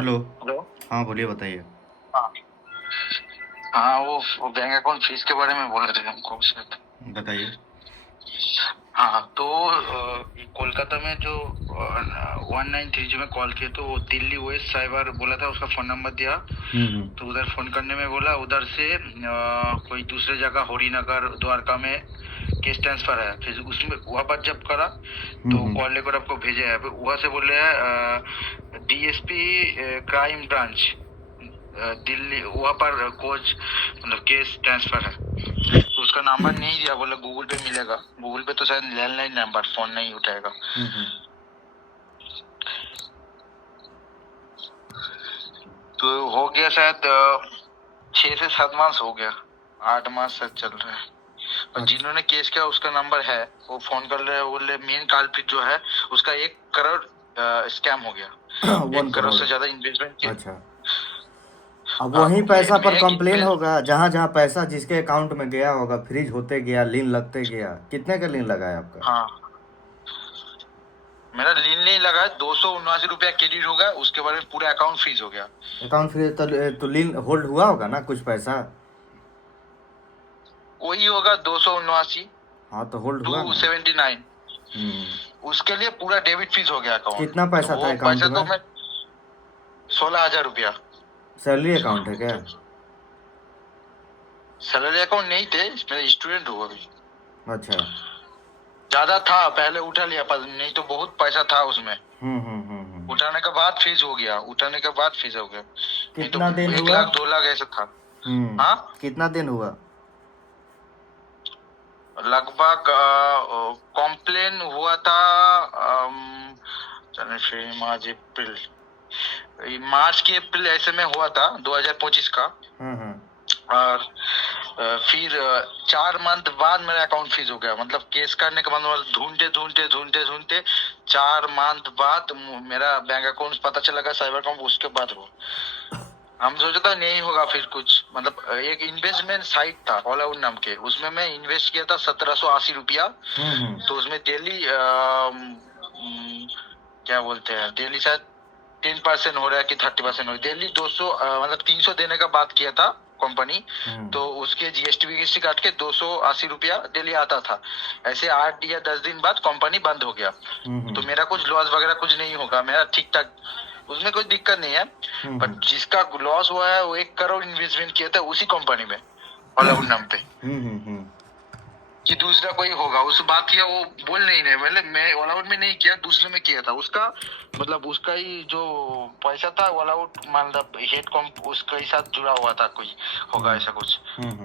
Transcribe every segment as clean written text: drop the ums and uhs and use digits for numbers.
Hello. Hello. हाँ, बोलिए, बताइए। हाँ। हाँ, वो बैंक अकाउंट फीस के बारे में बोल रहे थे हमको शायद। बताइए। हाँ, तो ये कोलकाता में जो 193 में कॉल किए तो वो दिल्ली वेस्ट साइबर बोला था, उसका फोन नंबर दिया। हम्म। तो उधर फोन करने में बोला उधर से कोई दूसरे जगह हरिनगर द्वारका में केस ट्रांसफर है। फिर उसमें वहाँ पर जब करा तो हम्म। कॉल लेकर आपको भेजे है। वहाँ से बोले हैं डीएसपी क्राइम ब्रांच दिल्ली, वहाँ पर कोच मतलब केस ट्रांसफर है। तो उसका नंबर नहीं दिया, बोले गूगल पे मिलेगा। गूगल पे तो शायद लैंडलाइन नंबर, फोन नहीं उठाएगा। तो हो गया शायद 6 से 7 मास हो गया, 8 मास शायद चल रहा है। और अच्छा। जिन्होंने केस किया उसका नंबर है, वो फोन कर रहे हैं, बोले मेन कल्प्रिट जो है उसका 1 करोड़ स्कैम हो गया। 1 करोड़। 1 करोड़ से ज्यादा इन्वेस्टमेंट किया। अच्छा। अब हाँ, वही पैसा पर मैं कंप्लेन इन्वेस्ट होगा, जहाँ जहाँ पैसा जिसके अकाउंट में गया होगा फ्रीज होते गया, लीन लगते गया। कितने का लीन लगा है आपका? हाँ, मेरा लीन नहीं लगा, 279 रुपया क्रेडिट हो गया, उसके बाद में पूरा अकाउंट फ्रीज हो गया। अकाउंट फ्रीज तो लीन होल्ड हुआ होगा ना कुछ पैसा? वही होगा 279, हाँ, तो होल्ड हुआ टू ना। 79 हम्म। उसके लिए पूरा डेबिट फीस हो गया अकाउंट। कितना तो पैसा था वो अकाउंट पैसा में? तो मैं 16,000 रुपया। सैलरी अकाउंट है क्या? सैलरी अकाउंट नहीं थे, मेरा स्टूडेंट हुआ अभी। अच्छा। ज्यादा था, पहले उठा लिया, पर नहीं तो बहुत पैसा था उसमें। हम्म। उठाने के बाद फीस हो गया, उठाने के बाद फीस हो गया, नहीं तो कितना दिन 1 लाख हुआ? 2 लाख ऐसा था। हाँ, कितना दिन हुआ? लगभग कॉम्प्लेन हुआ था जनवरी मार्च अप्रैल, मार्च की अप्रैल ऐसे में हुआ था 2025 का। हम्म। और फिर 4 मंथ बाद मेरा अकाउंट फ्रीज हो गया। मतलब केस करने के बाद मतलब ढूंढते ढूंढते ढूंढते ढूंढते 4 मंथ बाद मेरा बैंक अकाउंट पता चला गया साइबर अकाउंट, उसके बाद हुआ। हम सोचा था नहीं होगा फिर कुछ, मतलब एक इन्वेस्टमेंट साइट था ऑल आउट नाम के, उसमें मैं इन्वेस्ट किया था 1780 रुपया। हम्म। तो उसमें डेली क्या बोलते हैं, डेली शायद 10% हो रहा है कि 30% हो रहा है, डेली 200 मतलब 300 देने का बात किया था कंपनी। हम्म। तो उसके जीएसटी वीएसटी काट के 280 रुपया डेली आता था। ऐसे 8 या 10 दिन बाद कंपनी बंद हो गया। तो मेरा कुछ लॉस वगैरह कुछ नहीं होगा, मेरा ठीक ठाक, उसमें कोई दिक्कत नहीं है। बट जिसका लॉस हुआ है वो 1 करोड़ इन्वेस्टमेंट किया था उसी कंपनी में ऑल आउट नाम पे, हम्म। कि दूसरा कोई होगा। उस बात किया वो बोल नहीं रहे, मतलब मैं ऑल आउट में नहीं किया, दूसरे में किया था। उसका मतलब उसका ही जो पैसा था ऑल आउट, मतलब हेड कॉम्प उसके ही साथ जुड़ा हुआ था, कोई होगा ऐसा कुछ,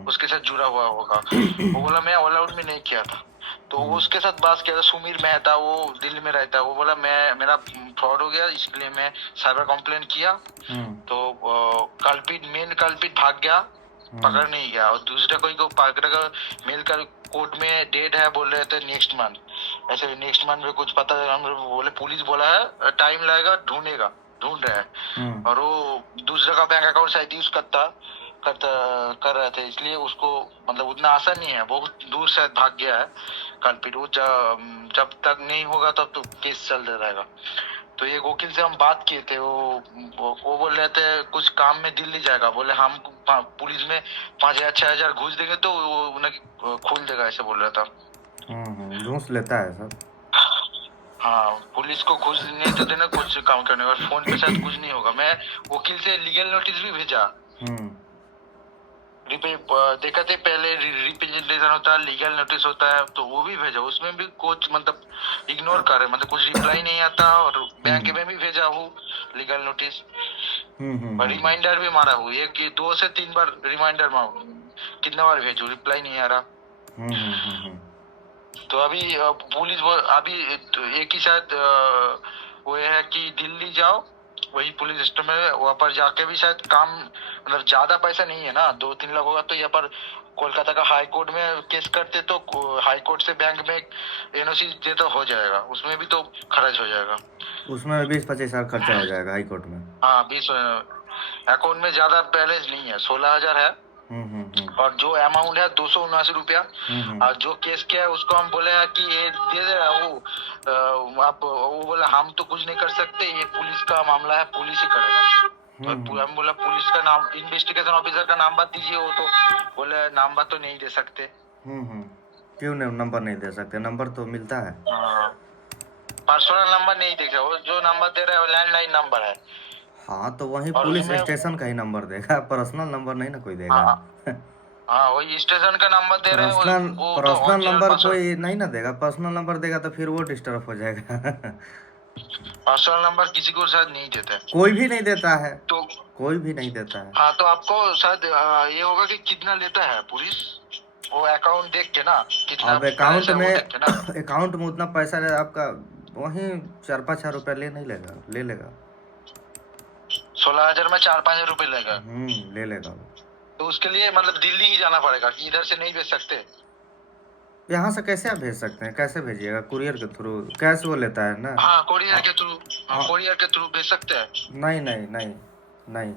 उसके साथ जुड़ा हुआ होगा। वो बोला मैं ऑल आउट में नहीं किया था। तो वो उसके साथ बात किया था, सुमीर मेहता, वो दिल्ली में रहता है। वो बोला मैं मेरा फ्रॉड हो गया, इसलिए मैं साइबर कंप्लेन किया। तो कल्पित मेन कल्पित भाग गया, पकड़ नहीं गया। और दूसरे कोई को पकड़ कर मेल कर कोर्ट में डेट है बोल रहे थे नेक्स्ट मंथ। ऐसे नेक्स्ट मंथ में कुछ पता है, हम बोले पुलिस बोला है टाइम लगेगा, ढूंढेगा, ढूंढ रहे हैं। और वो दूसरे का बैंक अकाउंट शायद यूज करता कर रहे थे, इसलिए उसको मतलब उतना आसान नहीं है, बहुत दूर शायद भाग गया है कल्पित। वो जब तक नहीं होगा तब तो केस चलते रहेगा। तो एक वकील से हम बात किए थे, वो बोल रहे थे कुछ काम में दिल्ली जाएगा, बोले हम पुलिस में 5,000 6,000 घूस देंगे तो वो उन्हें खोल देगा, ऐसे बोल रहा था। घूस लेता है सब। हाँ, पुलिस को घूस नहीं तो देना, कुछ काम करने और फोन पे शायद कुछ नहीं होगा। मैं वकील से लीगल नोटिस भी भेजा। हम्म। देखा थे पहले रिप्रेजेंटेशन होता है, लीगल नोटिस होता है, तो वो भी भेजा। उसमें भी कुछ मतलब इग्नोर कर रहे, मतलब कुछ रिप्लाई नहीं आता। और बैंक में भी भेजा हूँ लीगल नोटिस, और रिमाइंडर भी मारा हूँ, 2 से 3 बार रिमाइंडर मार, कितना बार भेजू, रिप्लाई नहीं आ रहा। तो अभी पुलिस अभी एक ही शायद वो है कि दिल्ली जाओ, वही पुलिस स्टेशन में, वहां पर जाके भी शायद काम, मतलब ज्यादा पैसा नहीं है ना, 2-3 लाख होगा। तो यहाँ पर कोलकाता का हाई कोर्ट में केस करते तो हाई कोर्ट से बैंक में एनओसी दे तो हो जाएगा, उसमें भी तो खर्च हो जाएगा। उसमें 20-25 हज़ार खर्चा हो जाएगा हाई कोर्ट में। हाँ, 20 अकाउंट में ज्यादा बैलेंस नहीं है, 16,000 है। और जो अमाउंट है 279 रुपया। और जो केस किया है उसको हम बोले हैं कि ये दे दे आप, वो बोला हम तो कुछ नहीं कर सकते, ये पुलिस का मामला है, पुलिस ही करेगा। तो हम बोला पुलिस का नाम, इन्वेस्टिगेशन ऑफिसर का नाम बात दीजिए। वो तो बोले नाम बात तो नहीं दे सकते। क्यों नहीं नंबर नहीं दे सकते? नंबर तो मिलता है। पर्सनल नंबर नहीं देगा, वो जो नंबर दे रहा है वो लैंडलाइन नंबर है। हाँ तो वही और पुलिस उसमें स्टेशन का ही नंबर देगा, पर्सनल नंबर नहीं ना कोई देगा। हाँ वही स्टेशन का नंबर दे रहे हैं वो तो पर्सनल original नंबर पर्सन। कोई नहीं ना देगा। पर्सनल नंबर देगा तो फिर वो डिस्टर्ब हो जाएगा। पर्सनल नंबर किसी को शायद नहीं देते। कोई भी नहीं देता है, तो कोई भी नहीं देता है। हाँ तो आपको शायद ये होगा कि कितना लेता है पुलिस, वो अकाउंट देख के ना, कितना अब अकाउंट बैलेंस है में वो देख के ना। अकाउंट में उतना पैसा है आपका, वही 4-5 हजार रुपया ले नहीं लेगा, ले लेगा। 16,000 में 4-5 रुपए लेगा। ले लेगा वो। तो उसके लिए मतलब दिल्ली ही जाना पड़ेगा कि इधर से नहीं भेज सकते? यहाँ से कैसे आप भेज सकते हैं? कैसे भेजिएगा? कुरियर के थ्रू? कैश वो लेता है ना। हाँ कोरियर के थ्रू, कोरियर के थ्रू भेज सकते हैं। नहीं नहीं नहीं नहीं,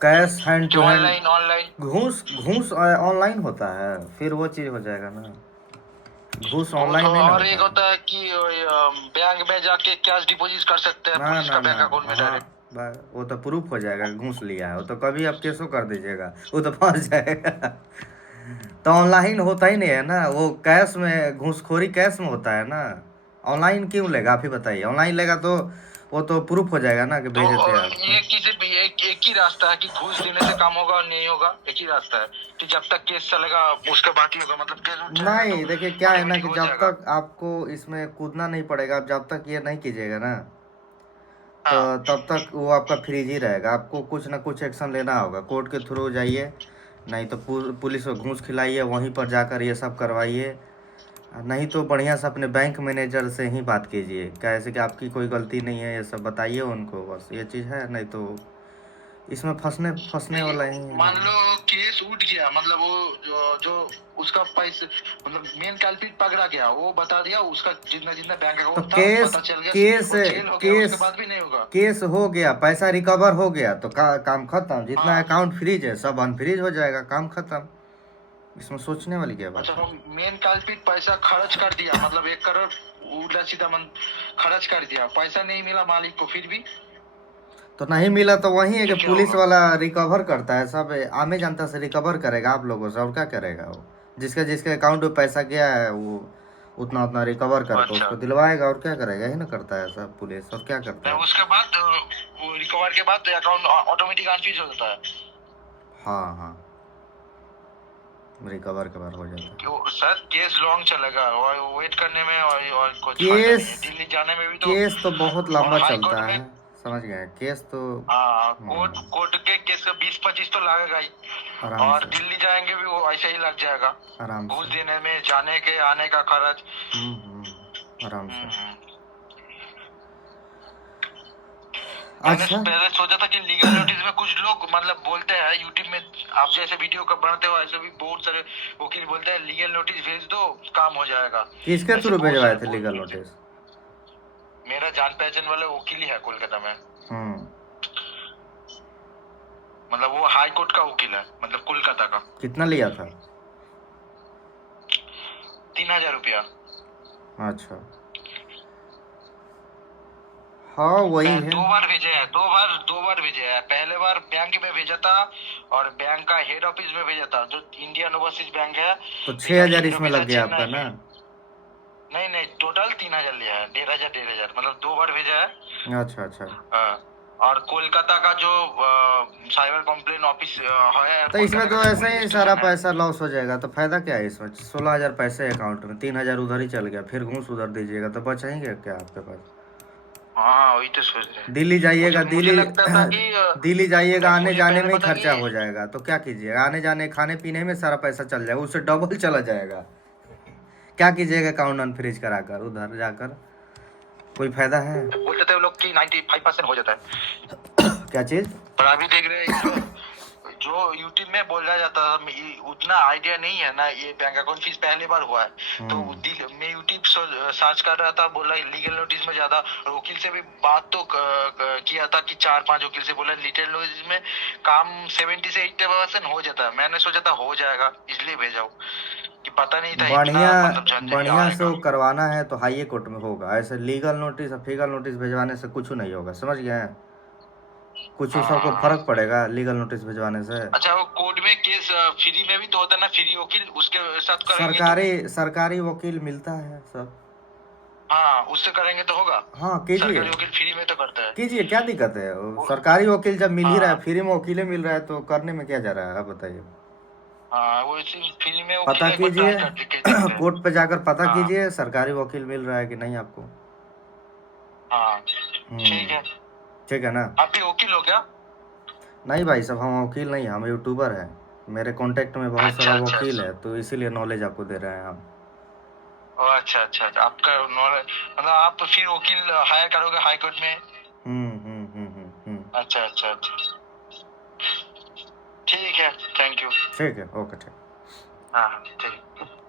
cash hand to hand. Online online घूस घूस ऑनलाइन होता है, फिर वो चीज हो जाएगा ना। घूस ऑनलाइन नहीं ना और एक होता होता है कि बैंक में जाके कैश डिपॉजिट कर सकते हैं है। ना पुलिस ना का ना, बैंक अकाउंट में हाँ डायरेक्ट। वो तो प्रूफ हो जाएगा घूस लिया है, वो तो कभी आप केसो कर दीजिएगा, वो तो फंस जाएगा। तो ऑनलाइन होता ही नहीं है ना, वो कैश में घूसखोरी कैश में होता है ना। ऑनलाइन क्यों लेगा आप ही बताइए? ऑनलाइन लेगा तो वो तो प्रूफ हो जाएगा ना कि तो भेजे थे आप। ये किसी भी एक ही रास्ता है कि घूस देने से काम होगा और नहीं होगा, एक ही रास्ता है कि जब तक केस चलेगा उसके बाद ही होगा, मतलब केस उठेगा नहीं तो देखिए क्या है ना कि automatic हो जब जाएगा। तक आपको इसमें कूदना नहीं पड़ेगा, आप जब तक ये नहीं कीजिएगा ना, तो हाँ तब तक वो आपका फ्रीज ही रहेगा। आपको कुछ ना कुछ एक्शन लेना होगा, कोर्ट के थ्रू जाइए, नहीं तो पुलिस को घूस खिलाइए, वहीं पर जाकर ये सब करवाइए। नहीं तो बढ़िया से अपने बैंक मैनेजर से ही बात कीजिए, कैसे कि आपकी कोई गलती नहीं है, ये सब बताइए उनको, बस ये चीज़ है। नहीं तो इसमें फंसने फंसने वाला ही है। मान लो केस उठ गया, मतलब वो जो उसका पैसे, मतलब मेन कैल्पिट पकड़ा गया, वो बता दिया उसका जितना जितना बैंक तो अकाउंट था केस पता चल गया, केस वो जेल हो गया, उसके बाद भी नहीं होगा। केस हो गया, पैसा रिकवर हो गया तो काम खत्म। जितना हाँ अकाउंट फ्रीज है सब अनफ्रीज हो जाएगा, काम खत्म। इसमें सोचने वाली क्या बात अच्छा, है? तो मेन कैल्पिट पैसा खर्च कर दिया, मतलब 1 करोड़ उल्टा सीधा खर्च कर दिया, पैसा नहीं मिला मालिक को, फिर भी तो नहीं मिला तो वही है कि क्या पुलिस होगा? वाला रिकवर करता है, सब आमे जनता से रिकवर करेगा आप लोगों से, और क्या करेगा वो? जिसके जिसके अकाउंट में पैसा गया है वो उतना उतना रिकवर करके अच्छा, उसको दिलवाएगा, और क्या करेगा? यही ना करता है सब पुलिस, और क्या करता है? उसके बाद वो रिकवर के बाद अकाउंट ऑटोमेटिक अनफ्रीज हो जाता है। हाँ हाँ, रिकवर कवर हो जाता है। क्यों सर, केस लॉन्ग चलेगा और वेट करने में, और कुछ फायदा नहीं केस है। दिल्ली जाने में भी केस तो बहुत और लंबा हाई चलता कोर्ट है, में, समझ गए? केस तो हाँ कोर्ट के केस का 20-25 तो लगेगा ही। आराम और से दिल्ली जाएंगे भी वो ऐसे ही लग जाएगा, आराम घूस से। देने में, जाने के आने का खर्च। आराम से। मैंने अच्छा, पहले सोचा था कि लीगल नोटिस में कुछ लोग मतलब बोलते हैं यूट्यूब में, आप जैसे वीडियो का बनाते हो ऐसे भी बहुत सारे वकील बोलते हैं लीगल नोटिस भेज दो काम हो जाएगा। किसके ऐसे थ्रू बहुत भिजवाए सारे थे लीगल नोटिस? मेरा जान पहचान वाले वकील ही है कोलकाता में, मतलब वो हाई कोर्ट का वकील है, मतलब कोलकाता का। कितना लिया था? 3,000 रुपया। अच्छा, हाँ वही है। 2 बार भेजे हैं, 2 बार भेजे हैं। पहले बार बैंक में भेजा था और बैंक का हेड ऑफिस में भेजा था, जो इंडियन ओवरसीज बैंक है। तो 6,000 इसमें लग गया आपका ना? नहीं नहीं, टोटल 3,000 लिया है, 1,500 मतलब 2 बार भेजा है। अच्छा अच्छा। और कोलकाता का जो साइबर कंप्लेन ऑफिस है, तो इसमें तो ऐसे ही सारा पैसा लॉस हो जाएगा, तो फायदा क्या है इसमें? 16,000 पैसे अकाउंट में, 3,000 उधर ही चल गया, फिर घूस उधर दीजिएगा तो बचाएंगे क्या आपके पास? हाँ वही तो सोच रहे हैं। दिल्ली जाइएगा, मुझे लगता था कि दिल्ली जाइएगा, आने मुझे जाने पहले में ही पता खर्चा कि हो जाएगा, तो क्या कीजिएगा? आने जाने खाने पीने में सारा पैसा चल जाएगा, उससे डबल चला जाएगा। क्या कीजिएगा अकाउंट अनफ्रीज कराकर उधर जाकर? कोई फायदा है? बोलते थे वो लोग कि 95% हो जाता है। क्या चीज? पर अभी देख रहे हैं जो जो यूट्यूब में बोला जाता था उतना आइडिया नहीं है ना, ये बैंक अकाउंट फीस पहली बार हुआ है। तो मैं यूट्यूब सर्च कर रहा था, बोला लीगल नोटिस में ज्यादा, और वकील से भी बात तो किया था कि 4-5 वकील से, बोला लीगल नोटिस में काम 70 से 80% हो जाता है। मैंने सोचा था हो जाएगा, इसलिए भेजा हूँ कि पता नहीं था इतना बढ़िया मतलब झंझट बढ़िया से आएगा। वो करवाना है तो हाई कोर्ट में होगा। ऐसे लीगल नोटिस और फीगल नोटिस भिजवाने से कुछ नहीं होगा, समझ गए हैं? कुछ सबको हाँ। फर्क पड़ेगा लीगल नोटिस भिजवाने से? अच्छा, वो कोर्ट में केस फ्री में भी तो होता है ना, फ्री वकील, उसके साथ करेंगे तो? सरकारी वकील मिलता है सब। हाँ, उससे करेंगे तो होगा। हाँ कीजिए, सरकारी वकील फ्री में तो करता है कीजिए, क्या दिक्कत है? वो वो। सरकारी वकील जब मिल ही रहा है, हाँ फ्री में वकीलें मिल रहा है, तो करने में क्या जा रहा है, आप बताइए। हाँ, वो इसी फ्री में पता वकील एक बार कीजिए, ट्राई करके देखते हैं। कोर्ट पे जाकर पता हाँ कीजिए सरकारी वकील मिल रहा है कि नहीं आपको। हाँ, हम्म। ठीक है। ठीक है ना? आप भी वकील हो क्या? नहीं भाई साहब, हम वकील नहीं, हम यूट्यूबर हैं। मेरे कांटेक्ट में बहुत सारा अच्छा अच्छा वकील अच्छा। है, तो इसीलिए नॉलेज आपको दे रहे हैं हम। ओ अच्छा अच्छा अच्छा, आपका नॉलेज मतलब आप फिर वकील हायर करोगे हाई कोर्ट में? अच्छा अच्छा अच्छा, ठीक है, थैंक यू। ठीक है, ओके, ठीक। हाँ हाँ, ठीक।